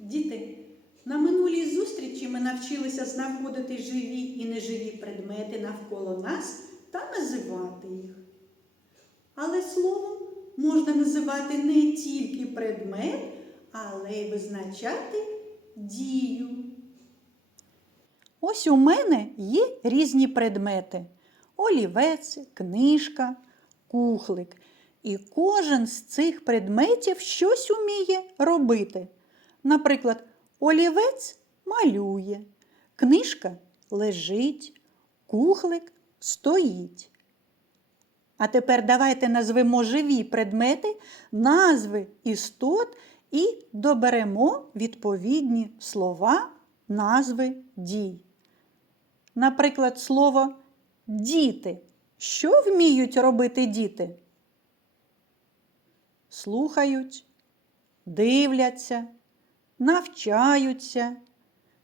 Діти, на минулій зустрічі ми навчилися знаходити живі і неживі предмети навколо нас та називати їх. Але словом можна називати не тільки предмет, але й визначати дію. Ось у мене є різні предмети: олівець, книжка, кухлик. І кожен з цих предметів щось уміє робити. Наприклад, олівець малює, книжка лежить, кухлик стоїть. А тепер давайте назвемо живі предмети, назви істот і доберемо відповідні слова, назви дій. Наприклад, слово діти. Що вміють робити діти? Слухають, дивляться, навчаються,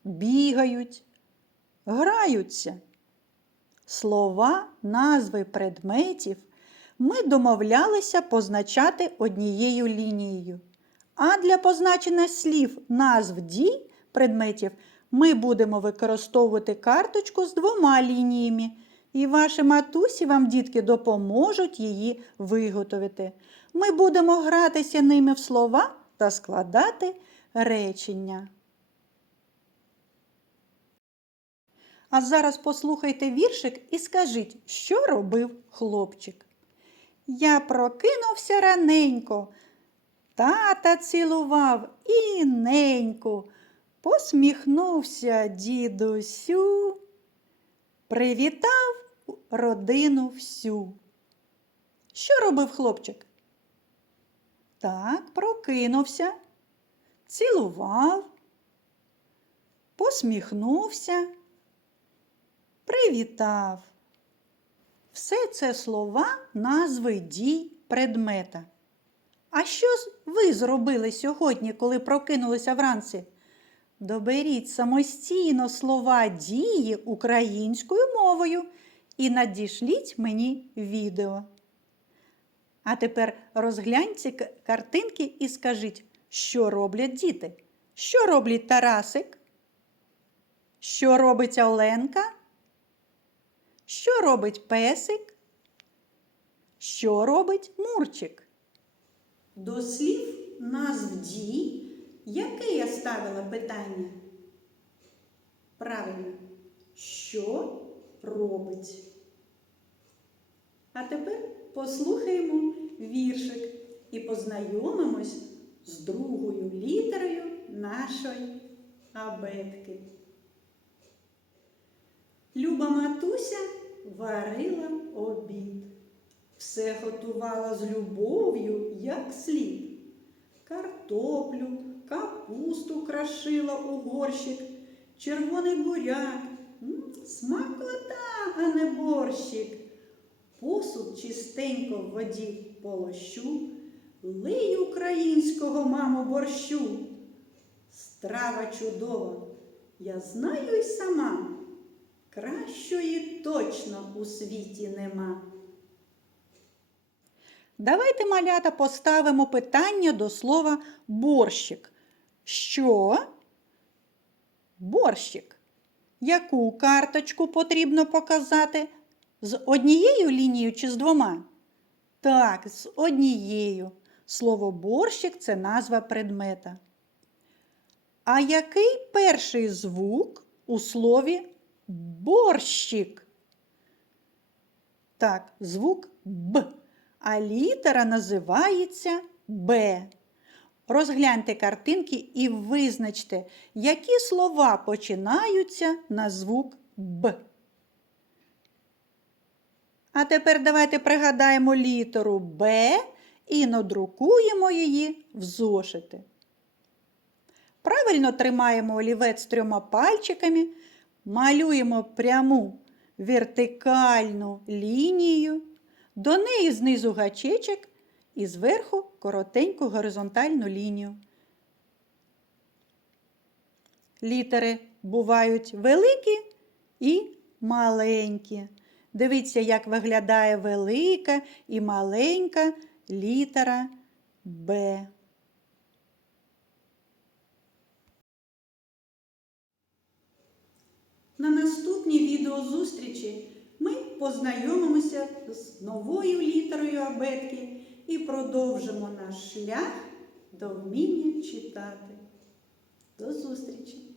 бігають, граються. Слова, назви предметів ми домовлялися позначати однією лінією. А для позначення слів назв дій предметів ми будемо використовувати карточку з двома лініями. І ваші матусі вам, дітки, допоможуть її виготовити. Ми будемо гратися ними в слова та складати речення. А зараз послухайте віршик і скажіть, що робив хлопчик. Я прокинувся раненько, тата цілував і неньку, посміхнувся дідусю, привітав родину всю. Що робив хлопчик? Так, прокинувся, цілував, посміхнувся, привітав. Все це слова назви дій предмета. А що ви зробили сьогодні, коли прокинулися вранці? Доберіть самостійно слова дії українською мовою і надішліть мені відео. А тепер розгляньте картинки і скажіть, що роблять діти? Що робить Тарасик? Що робить Оленка? Що робить песик? Що робить Мурчик? До слів назв дій, яке я ставила питання? Правильно, що робить? А тепер послухаємо віршик і познайомимось з другою літерою нашої абетки. Люба матуся варила обід. Все готувала з любов'ю, як слід. Картоплю, капусту крашила у горщик, червоний буряк, смакота, а не борщик. Посуд чистенько в воді полощу, лий українського, мамо, борщу. Страва чудова, я знаю й сама, кращої точно у світі нема. Давайте, малята, поставимо питання до слова борщик. Що? Борщик. Яку карточку потрібно показати? З однією лінією чи з двома? Так, з однією. Слово борщик це назва предмета. А який перший звук у слові борщик? Так, звук Б, а літера називається Б. Розгляньте картинки і визначте, які слова починаються на звук Б. А тепер давайте пригадаємо літеру Б і надрукуємо її в зошити. Правильно тримаємо олівець трьома пальчиками, малюємо пряму вертикальну лінію, до неї знизу гачечок і зверху коротеньку горизонтальну лінію. Літери бувають великі і маленькі. Дивіться, як виглядає велика і маленька літера Б. На наступній відеозустрічі ми познайомимося з новою літерою абетки і продовжимо наш шлях до вміння читати. До зустрічі!